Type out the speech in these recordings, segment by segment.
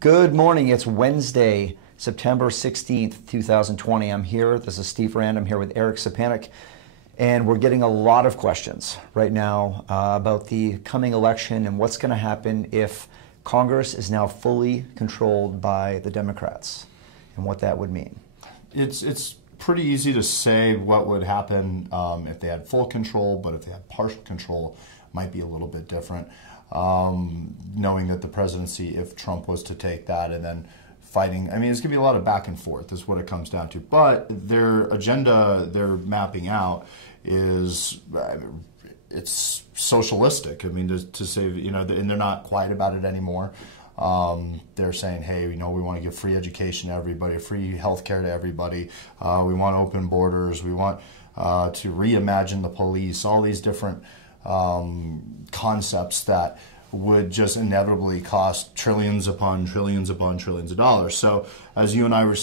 Good morning. It's Wednesday, September 16th, 2020. I'm here. This is Steve Rand. I'm here with Eric Sapanik. And we're getting a lot of questions right now about the coming election and what's going to happen if Congress is now fully controlled by the Democrats and what that would mean. It's pretty easy to say what would happen if they had full control, but if they had partial control, it might be a little bit different. Knowing that the presidency, if Trump was to take that and then fighting, I mean, it's going to be a lot of back and forth is what it comes down to. But their agenda they're mapping out is, it's socialistic. I mean, to say, you know, and they're not quiet about it anymore. They're saying, hey, you know, we want to give free education to everybody, free health care to everybody. We want open borders. We want to reimagine the police, all these different concepts that would just inevitably cost trillions upon trillions upon trillions of dollars. So as you and I were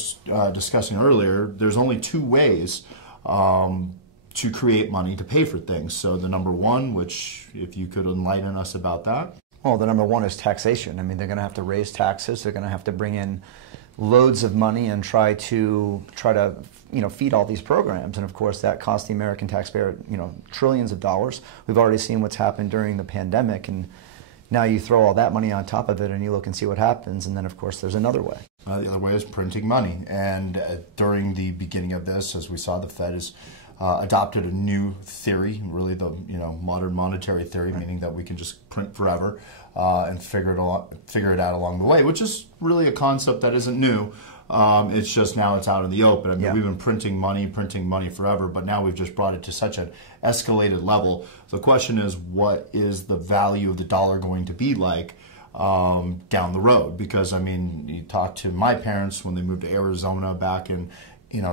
discussing earlier, there's only two ways to create money to pay for things. So the number one, which if you could enlighten us about that. Well, the number one is taxation. I mean, they're going to have to raise taxes. They're going to have to bring in loads of money and try to feed all these programs. And of course, that costs the American taxpayer, trillions of dollars. We've already seen what's happened during the pandemic, and now you throw all that money on top of it and you look and see what happens. And then of course, there's another way. The other way is printing money. And during the beginning of this, as we saw, the Fed has adopted a new theory, really the modern monetary theory, right, meaning that we can just print forever and figure it out along the way, which is really a concept that isn't new. It's just now it's out in the open. I mean, we've been printing money forever, but now we've just brought it to such an escalated level. So the question is, what is the value of the dollar going to be like down the road? Because, I mean, you talk to my parents when they moved to Arizona back in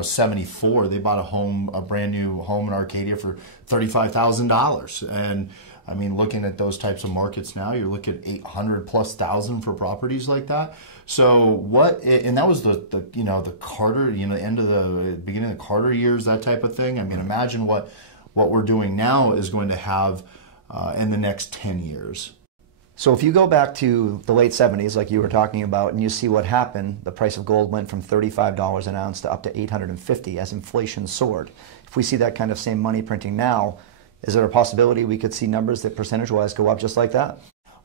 74, they bought a brand new home in Arcadia for $35,000. And I mean, looking at those types of markets now, you're looking at 800,000+ for properties like that. So and that was the Carter, the end of the beginning of the Carter years, that type of thing. I mean, imagine what we're doing now is going to have in the next 10 years. So if you go back to the late 70s, like you were talking about, and you see what happened, the price of gold went from $35 an ounce to up to $850 as inflation soared. If we see that kind of same money printing now, is there a possibility we could see numbers that percentage-wise go up just like that?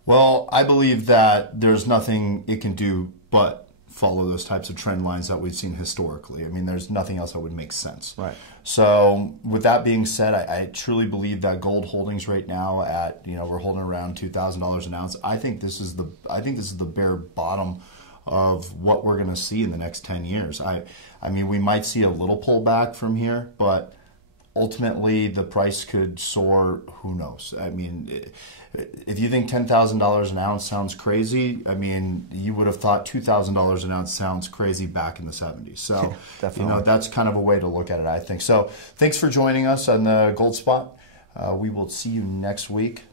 Well, I believe that there's nothing it can do but follow those types of trend lines that we've seen historically. I mean, there's nothing else that would make sense. Right. So with that being said, I truly believe that gold holdings right now at, we're holding around $2,000 an ounce. I think this is the bare bottom of what we're going to see in the next 10 years. I mean, we might see a little pullback from here, but ultimately the price could soar. Who knows? I mean, if you think $10,000 an ounce sounds crazy, I mean, you would have thought $2,000 an ounce sounds crazy back in the 70s. So, that's kind of a way to look at it, I think. So, thanks for joining us on the Gold Spot. We will see you next week.